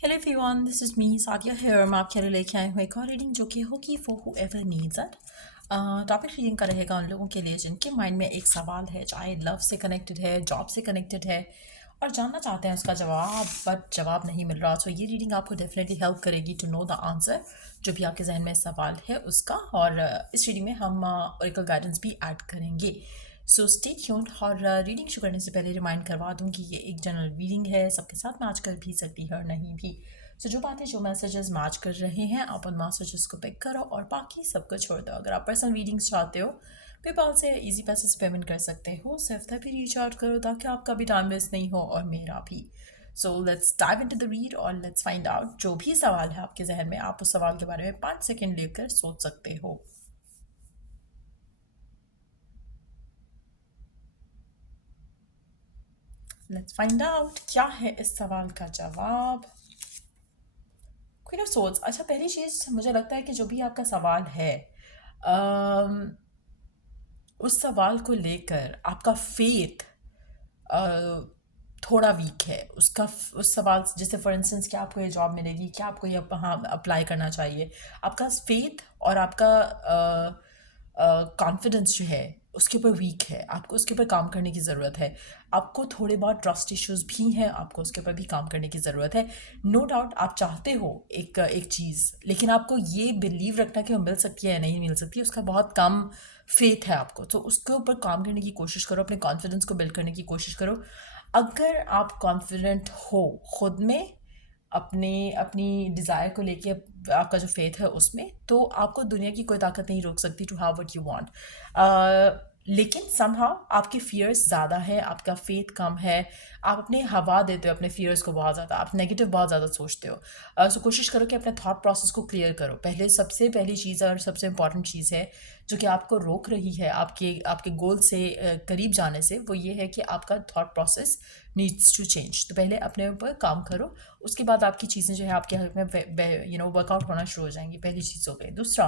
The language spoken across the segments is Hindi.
Hello everyone, this is me Sadia here. मैं आपके लिए लेके आई हूँ एक और रीडिंग जो कि होगी for whoever needs it. Topic reading का रहेगा उन लोगों के लिए जिनके माइंड में एक सवाल है, चाहे लव से कनेक्टेड है, जॉब से कनेक्टेड है, और जानना चाहते हैं उसका जवाब बट जवाब नहीं मिल रहा। सो ये रीडिंग आपको डेफिनेटली हेल्प करेगी टू नो द आंसर जो भी आपके जहन में सवाल है उसका। और इस रीडिंग में हम ओरेकल गाइडेंस भी ऐड करेंगे। So stay tuned. और रीडिंग शुरू करने से पहले रिमाइंड करवा दूँ कि ये एक जनरल रीडिंग है, सबके साथ मैच कर भी सकती है और नहीं भी। सो जो बातें जो मैसेजेस मैच कर रहे हैं आप उन मैसेजेस को पिक करो और बाकी सबको छोड़ दो। अगर आप पर्सनल रीडिंग्स चाहते हो पेपाल से इजी पैसे से पेमेंट कर सकते हो, सिर्फ तभी रीच आउट करो ताकि आपका भी टाइम वेस्ट नहीं हो और मेरा भी। So let's dive into the read और लेट्स फाइंड आउट जो भी सवाल है आपके जहन में, आप उस सवाल के बारे में 5 सेकेंड लेकर सोच सकते हो। लेट्स फाइंड आउट क्या है इस सवाल का जवाब। Queen of swords. अच्छा, पहली चीज़ मुझे लगता है कि जो भी आपका सवाल है, अम, उस सवाल को लेकर आपका फेथ थोड़ा वीक है। उसका उस सवाल जैसे फॉर इंस्टेंस क्या आपको ये जॉब मिलेगी, क्या आपको ये हाँ अप्लाई करना चाहिए, आपका फेथ और आपका कॉन्फिडेंस जो है उसके ऊपर वीक है। आपको उसके ऊपर काम करने की ज़रूरत है। आपको थोड़े बहुत ट्रस्ट इश्यूज भी हैं, आपको उसके ऊपर भी काम करने की ज़रूरत है। नो डाउट आप चाहते हो एक चीज़, लेकिन आपको ये बिलीव रखना कि वो मिल सकती है या नहीं मिल सकती है उसका बहुत कम फेथ है आपको। तो उसके ऊपर काम करने की कोशिश करो, अपने कॉन्फिडेंस को बिल्ड करने की कोशिश करो। अगर आप कॉन्फिडेंट हो खुद में, अपने अपनी डिज़ायर को लेके, आपका जो फेथ है उसमें, तो आपको दुनिया की कोई ताकत नहीं रोक सकती to have what you want. लेकिन समहाउ आपके फियर्स ज़्यादा है, आपका फेथ कम है। आप अपने हवा देते हो अपने फियर्स को बहुत ज़्यादा, आप नेगेटिव बहुत ज़्यादा सोचते हो। सो कोशिश करो कि अपने थॉट प्रोसेस को क्लियर करो। पहले सबसे पहली चीज़ और सबसे इम्पॉर्टेंट चीज़ है जो कि आपको रोक रही है आपके आपके गोल से करीब जाने से, वो ये है कि आपका thought process needs to change. तो पहले अपने ऊपर काम करो, उसके बाद आपकी चीज़ें जो है आपके हक में वर्कआउट होना शुरू हो जाएंगी। पहली चीज़ हो गई। दूसरा,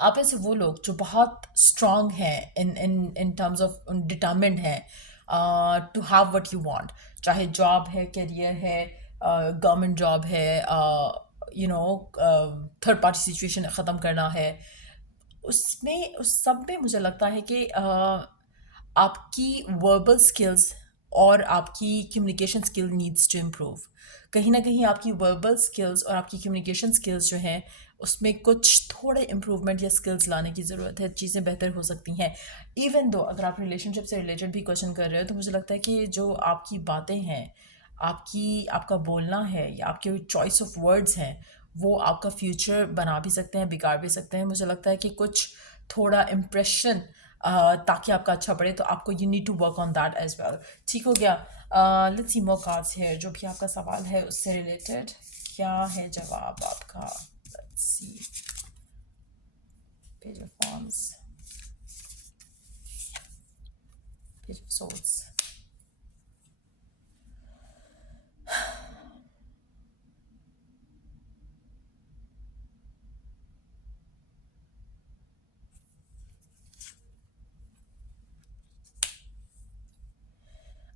आप ऐसे वो लोग जो बहुत स्ट्रांग हैं in in in terms of determined हैं to have what you want, चाहे जॉब है, करियर है, गवर्नमेंट जॉब है, थर्ड पार्टी सिचुएशन ख़त्म करना है। उसमें उस सब में मुझे लगता है कि आपकी वर्बल स्किल्स और आपकी communication skill needs to improve. कहीं ना कहीं आपकी वर्बल स्किल्स और आपकी कम्युनिकेशन स्किल्स जो हैं उसमें कुछ थोड़े इम्प्रूवमेंट या स्किल्स लाने की ज़रूरत है। चीज़ें बेहतर हो सकती हैं। इवन दो अगर आप रिलेशनशिप से रिलेटेड भी क्वेश्चन कर रहे हो तो मुझे लगता है कि जो आपकी बातें हैं, आपका बोलना है या आपके चॉइस ऑफ वर्ड्स हैं, वो आपका फ्यूचर बना भी सकते हैं, बिगाड़ भी सकते हैं। मुझे लगता है कि कुछ थोड़ा इम्प्रेशन ताकि आपका अच्छा पड़े, तो आपको you need to work on that as well. ठीक हो गया। लेट्स सी मोर कार्ड्स है जो भी आपका सवाल है उससे रिलेटेड क्या है जवाब आपका। Let's see page of wands, page of swords।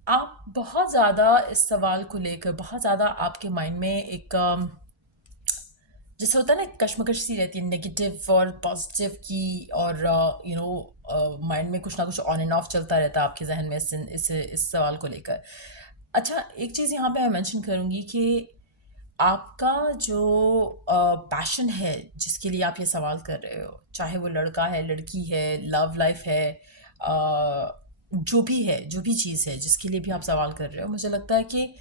आप बहुत ज़्यादा इस सवाल को लेकर बहुत ज़्यादा आपके माइंड में एक जैसे होता है ना कश्मकश सी रहती है नेगेटिव और पॉजिटिव की, और माइंड में कुछ ना कुछ ऑन एंड ऑफ चलता रहता है आपके जहन में इस सवाल को लेकर। अच्छा, एक चीज़ यहाँ पे मैं मेंशन करूँगी कि आपका जो पैशन है जिसके लिए आप ये सवाल कर रहे हो, चाहे वो लड़का है, लड़की है, लव लाइफ है, जो भी है, जो भी चीज़ है जिसके लिए भी आप सवाल कर रहे हो, मुझे लगता है कि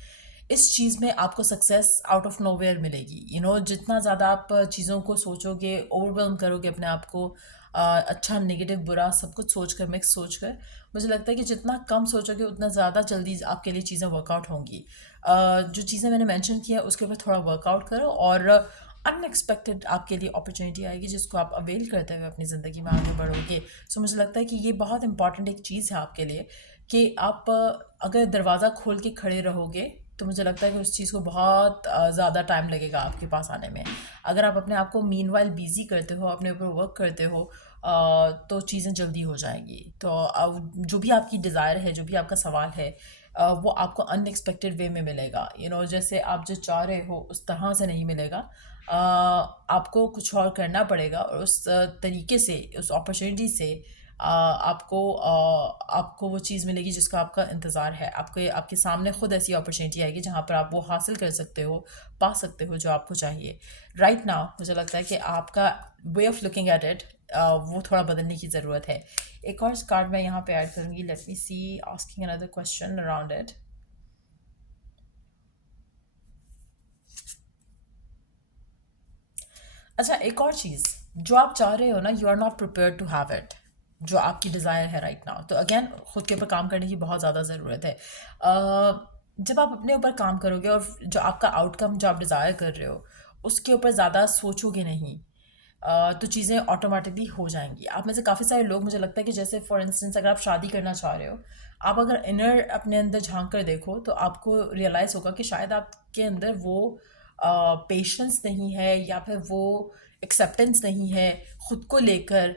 इस चीज़ में आपको सक्सेस आउट ऑफ नोवेयर मिलेगी। जितना ज़्यादा आप चीज़ों को सोचोगे, ओवरवेलम करोगे अपने आप को, अच्छा नेगेटिव बुरा सब कुछ सोचकर, मिक्स सोचकर, मुझे लगता है कि जितना कम सोचोगे उतना ज़्यादा जल्दी आपके लिए चीज़ें वर्कआउट होंगी। जो चीज़ें मैंने मेंशन किया उसके ऊपर थोड़ा वर्कआउट करो और अनएक्सपेक्टेड आपके लिए अपॉर्चुनिटी आएगी जिसको आप अवेल करते हुए अपनी ज़िंदगी में आगे बढ़ोगे। सो मुझे लगता है कि ये बहुत इंपॉर्टेंट एक चीज़ है आपके लिए कि आप अगर दरवाज़ा खोल के खड़े रहोगे तो मुझे लगता है कि उस चीज़ को बहुत ज़्यादा टाइम लगेगा आपके पास आने में। अगर आप अपने आप को मीनवाइल बिजी करते हो, अपने ऊपर वर्क करते हो, तो चीज़ें जल्दी हो जाएंगी। तो जो भी आपकी डिज़ायर है, जो भी आपका सवाल है, वो आपको अनएक्सपेक्टेड वे में मिलेगा। जैसे आप जो चाह रहे हो उस तरह से नहीं मिलेगा। आपको कुछ और करना पड़ेगा और उस तरीके से, उस अपॉर्चुनिटी से आपको वो चीज़ मिलेगी जिसका आपका इंतज़ार है। आपके सामने खुद ऐसी अपॉर्चुनिटी आएगी जहाँ पर आप वो हासिल कर सकते हो, पा सकते हो जो आपको चाहिए। राइट नाउ मुझे लगता है कि आपका way of looking at it वो थोड़ा बदलने की ज़रूरत है। एक और कार्ड मैं यहाँ पे ऐड करूँगी। Let me see, asking another question around it. अच्छा, एक और चीज़ जो आप चाह रहे हो ना, you are not prepare to have it, जो आपकी डिज़ायर है राइट नाउ। तो अगेन खुद के ऊपर काम करने की बहुत ज़्यादा ज़रूरत है। जब आप अपने ऊपर काम करोगे और जो आपका आउटकम जो आप डिज़ायर कर रहे हो उसके ऊपर ज़्यादा सोचोगे नहीं, तो चीज़ें ऑटोमेटिकली हो जाएंगी। आप में से काफ़ी सारे लोग, मुझे लगता है कि जैसे फॉर इंस्टेंस अगर आप शादी करना चाह रहे हो, आप अगर इनर अपने अंदर झांक कर देखो तो आपको रियलाइज़ होगा कि शायद आपके अंदर वो पेशेंस नहीं है या फिर वो एक्सेप्टेंस नहीं है खुद को लेकर,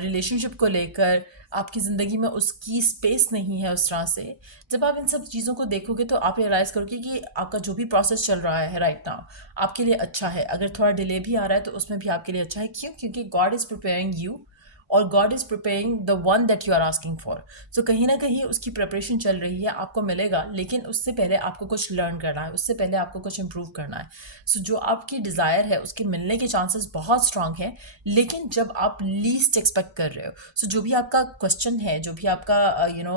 रिलेशनशिप को लेकर, आपकी ज़िंदगी में उसकी स्पेस नहीं है उस तरह से। जब आप इन सब चीज़ों को देखोगे तो आप रियलाइज़ करोगे कि आपका जो भी प्रोसेस चल रहा है राइट नाउ आपके लिए अच्छा है। अगर थोड़ा डिले भी आ रहा है तो उसमें भी आपके लिए अच्छा है। क्यों? क्योंकि गॉड इज़ प्रिपेयरिंग यू और God is preparing the one that you are asking for. So कहीं ना कहीं उसकी प्रिपरेशन चल रही है, आपको मिलेगा, लेकिन उससे पहले आपको कुछ लर्न करना है, उससे पहले आपको कुछ इम्प्रूव करना है। सो जो आपकी डिज़ायर है उसके मिलने के चांसेस बहुत स्ट्रांग हैं, लेकिन जब आप लीस्ट एक्सपेक्ट कर रहे हो। सो जो भी आपका क्वेश्चन है, जो भी आपका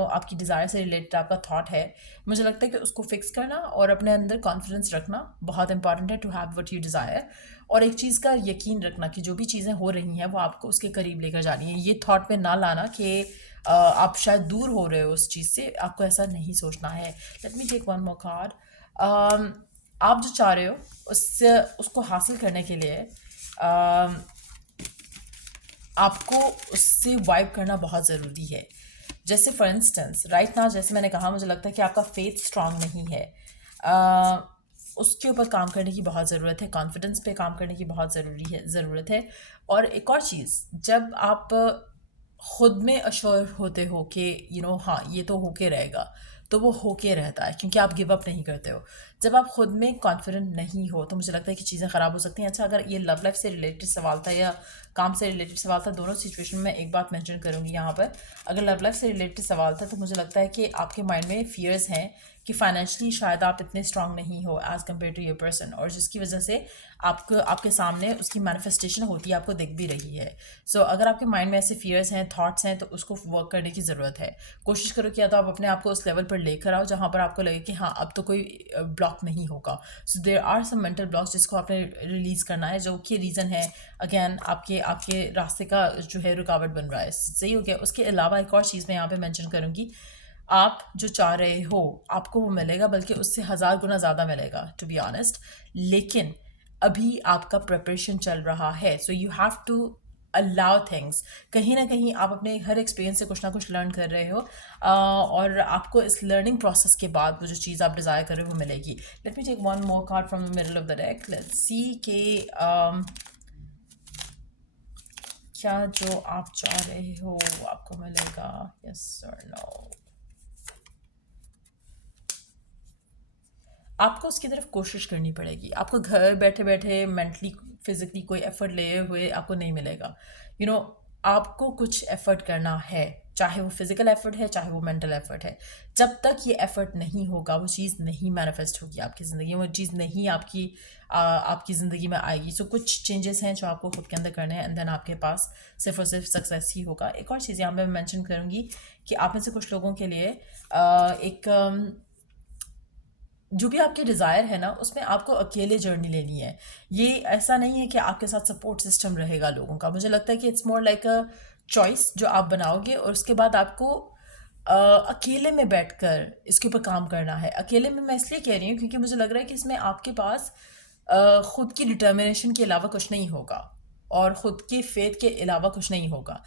आपकी डिज़ायर से रिलेटेड आपका थॉट है, मुझे लगता है कि उसको फिक्स करना और अपने अंदर कॉन्फिडेंस रखना बहुत इंपॉर्टेंट है to have what you desire. और एक चीज़ का यकीन रखना कि जो भी चीज़ें हो रही हैं वो आपको उसके करीब लेकर जानी है। ये थॉट में ना लाना कि आप शायद दूर हो रहे हो उस चीज़ से, आपको ऐसा नहीं सोचना है। Let me take one more card. आप जो चाह रहे हो उससे उसको हासिल करने के लिए आपको उससे वाइब करना बहुत ज़रूरी है। जैसे फॉर इंस्टेंस राइट नाउ, जैसे मैंने कहा, मुझे लगता है कि आपका फेथ स्ट्रांग नहीं है। अ, उसके ऊपर काम करने की बहुत ज़रूरत है, कॉन्फिडेंस पे काम करने की बहुत ज़रूरत है। और एक और चीज़, जब आप खुद में अश्योर होते हो कि हाँ ये तो होके रहेगा, तो वो होके रहता है क्योंकि आप गिव अप नहीं करते हो। जब आप खुद में कॉन्फिडेंट नहीं हो तो मुझे लगता है कि चीज़ें ख़राब हो सकती हैं। अच्छा, अगर ये लव लाइफ से रिलेटेड सवाल था या काम से रिलेटेड सवाल था, दोनों सिचुएशन में एक बात मेंशन करूँगी यहाँ पर। अगर लव लाइफ से रिलेटेड सवाल था तो मुझे लगता है कि आपके माइंड में फियर्स हैं कि फाइनेंशियली शायद आप इतने स्ट्रांग नहीं हो as compare to your person, और जिसकी वजह से आपके सामने उसकी मैनिफेस्टेशन होती है, आपको दिख भी रही है। सो अगर आपके माइंड में ऐसे फियर्स हैं, थॉट्स हैं, तो उसको वर्क करने की ज़रूरत है। कोशिश करो कि या तो आप अपने आप को उस लेवल पर लेकर आओ जहाँ पर आपको लगे कि हाँ अब तो कोई ब्लॉक नहीं होगा। So there are some mental blocks जिसको आपने रिलीज़ करना है, जो कि रीज़न है अगेन आपके आपके रास्ते का जो है रुकावट बन रहा है। सही हो गया। उसके अलावा एक और चीज़ मैं यहाँ पे मेंशन करूँगी, आप जो चाह रहे हो आपको वो मिलेगा, बल्कि उससे 1000 गुना ज़्यादा मिलेगा टू बी ऑनेस्ट। लेकिन अभी आपका प्रिपरेशन चल रहा है, so you have to allow things. कहीं ना कहीं आप अपने हर एक्सपीरियंस से कुछ ना कुछ लर्न कर रहे हो, और आपको इस लर्निंग प्रोसेस के बाद वो जो चीज़ आप डिज़ायर कर रहे हो वो मिलेगी। Let me take one more card from the middle of the deck. Let's see के क्या जो आप चाह रहे हो आपको मिलेगा, यस और नो। आपको उसकी तरफ कोशिश करनी पड़ेगी। आपको घर बैठे बैठे मेंटली फिजिकली कोई एफर्ट लिए हुए आपको नहीं मिलेगा। आपको कुछ एफर्ट करना है, चाहे वो फिजिकल एफर्ट है चाहे वो मेंटल एफर्ट है। जब तक ये एफर्ट नहीं होगा वो चीज़ नहीं मैनिफेस्ट होगी आपकी ज़िंदगी में, वो चीज़ नहीं आपकी ज़िंदगी में आएगी। सो कुछ चेंजेस हैं जो आपको खुद के अंदर करने हैं, एंड देन आपके पास सिर्फ और सिर्फ सक्सेस ही होगा। एक और चीज़ यहाँ पे मैं मेंशन करूँगी कि आप में से कुछ लोगों के लिए एक जो भी आपके डिज़ायर है ना उसमें आपको अकेले जर्नी लेनी है। ये ऐसा नहीं है कि आपके साथ सपोर्ट सिस्टम रहेगा लोगों का। मुझे लगता है कि it's more like a choice जो आप बनाओगे, और उसके बाद आपको अकेले में बैठकर इसके ऊपर काम करना है। अकेले में मैं इसलिए कह रही हूँ क्योंकि मुझे लग रहा है कि इसमें आपके पास खुद की डिटर्मिनेशन के अलावा कुछ नहीं होगा और ख़ुद के फेथ के अलावा कुछ नहीं होगा।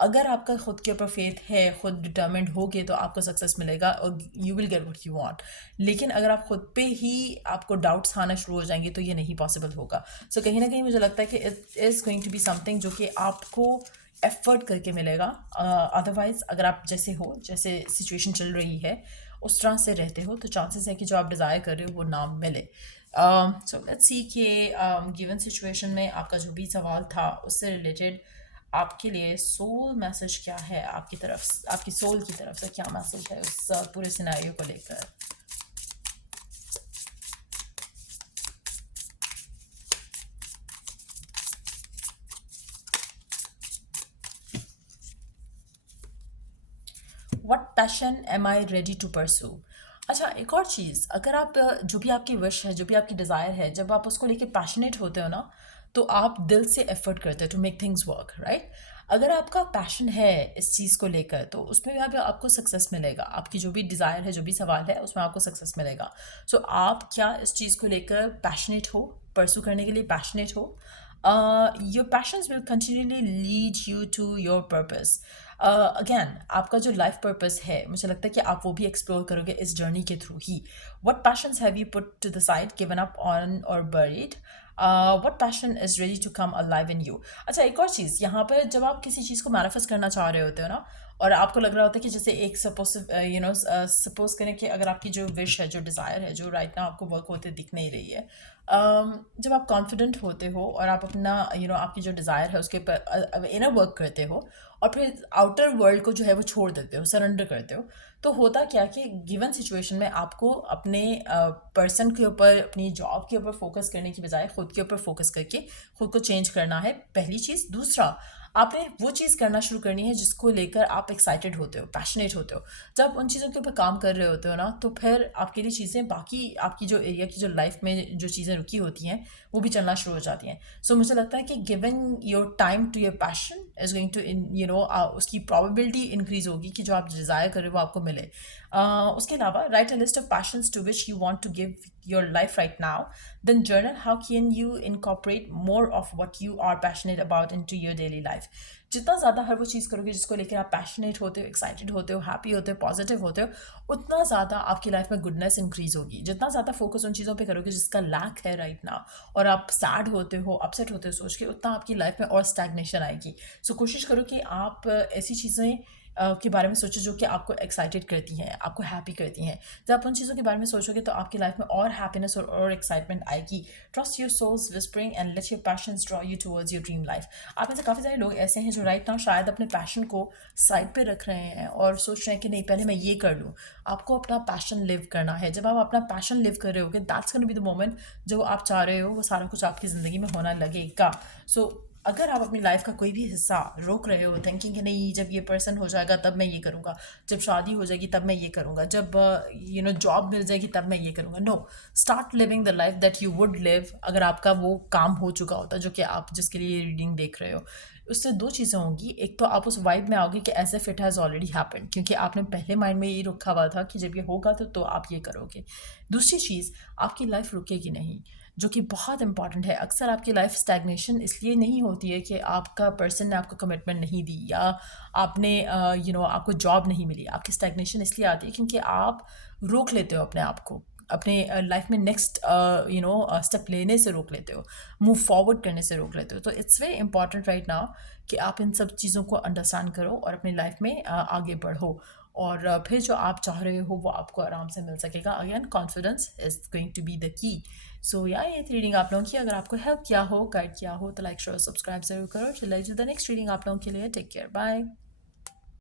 अगर आपका खुद के ऊपर फेथ है, खुद डिटर्मिन्ड होगे, तो आपको सक्सेस मिलेगा और you will get what you want. लेकिन अगर आप खुद पे ही आपको डाउट्स आना शुरू हो जाएंगे तो ये नहीं पॉसिबल होगा। सो कहीं ना कहीं मुझे लगता है कि it is going to be something जो कि आपको एफर्ट करके मिलेगा। अदरवाइज अगर आप जैसे सिचुएशन चल रही है उस तरह से रहते हो, तो चांसेस है कि जो आप डिज़ायर कर रहे हो वो ना मिले। सो लेट्स सी कि गिवन सिचुएशन में आपका जो भी सवाल था उससे रिलेटेड आपके लिए सोल मैसेज क्या है, आपकी तरफ, आपकी सोल की तरफ से क्या मैसेज है उस पूरे सिनेरियो को लेकर। What passion am I ready to pursue. अच्छा, एक और चीज़, अगर आप जो भी आपकी विश है, जो भी आपकी डिज़ायर है, जब आप उसको लेके पैशनेट होते हो ना, तो आप दिल से एफर्ट करते हो to make things work, right. अगर आपका पैशन है इस चीज़ को लेकर, तो उसमें भी आपको सक्सेस मिलेगा। आपकी जो भी डिज़ायर है, जो भी सवाल है, उसमें आपको सक्सेस मिलेगा। सो आप क्या इस चीज़ को लेकर पैशनेट हो, परसू करने के लिए पैशनेट हो? Your passions will continuously lead you to your purpose. Again, आपका जो लाइफ पर्पस है, मुझे लगता है कि आप वो भी एक्सप्लोर करोगे इस जर्नी के थ्रू ही। What passions have you put to the side, given up on or buried? What passion is ready to come alive in you? अच्छा, एक और चीज़ यहाँ पर, जब आप किसी चीज़ को मैनिफेस्ट करना चाह रहे होते हो ना, और आपको लग रहा होता है कि जैसे एक सपोज करें कि अगर आपकी जो विश है, जो डिज़ायर है, जो राइट ना आपको वर्क होते दिख नहीं रही है, जब आप कॉन्फिडेंट होते हो और आप अपना आपकी जो डिज़ायर है उसके ऊपर इनर वर्क करते हो, और फिर आउटर वर्ल्ड को जो है वो छोड़ देते हो, सरेंडर करते हो, तो होता क्या कि गिवन सिचुएशन में आपको अपने पर्सन के ऊपर, अपनी जॉब के ऊपर फोकस करने की बजाय खुद के ऊपर फोकस करके खुद को चेंज करना है, पहली चीज़। दूसरा, आपने वो चीज़ करना शुरू करनी है जिसको लेकर आप एक्साइटेड होते हो, पैशनेट होते हो। जब उन चीज़ों के ऊपर काम कर रहे होते हो ना, तो फिर आपके लिए चीज़ें, बाकी आपकी जो एरिया की जो लाइफ में जो चीज़ें रुकी होती हैं, वो भी चलना शुरू हो जाती हैं। सो मुझे लगता है कि given your time to your passion is going to उसकी प्रोबेबिलिटी इंक्रीज होगी कि जो आप डिज़ायर कर रहे हो वो आपको मिले। उसके अलावा, write a list of passions to which you want to give your life right now, then journal how can you incorporate more of what you are passionate about into your daily life. जितना ज़्यादा हर वो चीज़ करोगे जिसको लेकर आप पैशनेट होते हो, एक्साइटेड होते हो, हैप्पी होते हो, पॉजिटिव होते हो, उतना ज़्यादा आपकी लाइफ में गुडनेस इंक्रीज होगी। जितना ज़्यादा फोकस उन चीज़ों पे करोगे जिसका लैक है राइट नाउ, और आप सैड होते हो, अपसेट होते हो सोच के, उतना आपकी लाइफ में और स्टैग्नेशन आएगी। सो कोशिश करो कि आप ऐसी चीज़ें के बारे में सोचो जो कि आपको एक्साइटेड करती हैं, आपको हैप्पी करती हैं। जब आप उन चीज़ों के बारे में सोचोगे तो आपकी लाइफ में और हैप्पीनेस और एक्साइटमेंट आएगी। Trust your soul's whispering and let your passions draw you towards your dream life. आप में से काफ़ी सारे लोग ऐसे हैं जो राइट नाउ शायद अपने पैशन को साइड पे रख रहे हैं और सोच रहे हैं कि नहीं, पहले मैं ये कर लूँ। आपको अपना पैशन लिव करना है। जब आप अपना पैशन लिव कर रहे होगे, that's gonna be the moment जो आप चाह रहे हो वो सारा कुछ आपकी ज़िंदगी में होना लगेगा। सो अगर आप अपनी लाइफ का कोई भी हिस्सा रोक रहे हो थिंकिंग कि नहीं, जब ये पर्सन हो जाएगा तब मैं ये करूँगा, जब शादी हो जाएगी तब मैं ये करूँगा, जब जॉब मिल जाएगी तब मैं ये करूँगा, no, start living the life that you would live अगर आपका वो काम हो चुका होता जो कि आप जिसके लिए ये रीडिंग देख रहे हो। उससे दो चीज़ें होंगी, एक तो आप उस वाइब में आओगे कि as if it has already happened, क्योंकि आपने पहले माइंड में ये रखा हुआ था कि जब ये होगा तो आप ये करोगे। दूसरी चीज़, आपकी लाइफ रुकेगी नहीं, जो कि बहुत इंपॉर्टेंट है। अक्सर आपकी लाइफ स्टैग्नेशन इसलिए नहीं होती है कि आपका पर्सन ने आपको कमिटमेंट नहीं दी या आपने आपको जॉब नहीं मिली। आपकी स्टैग्नेशन इसलिए आती है क्योंकि आप रोक लेते हो अपने आप को, अपने लाइफ में नेक्स्ट स्टेप लेने से रोक लेते हो, मूव फॉरवर्ड करने से रोक लेते हो। तो it's very important right now कि आप इन सब चीज़ों को अंडरस्टैंड करो और अपनी लाइफ में आगे बढ़ो, और फिर जो आप चाह रहे हो वो आपको आराम से मिल सकेगा। Again, confidence is going to be the key. So या ये रीडिंग आप लोगों की अगर आपको हेल्प किया हो, गाइड किया हो, तो लाइक शेयर सब्सक्राइब जरूर करो। चलिए टू द नेक्स्ट रीडिंग आप लोगों के लिए। Take care, bye.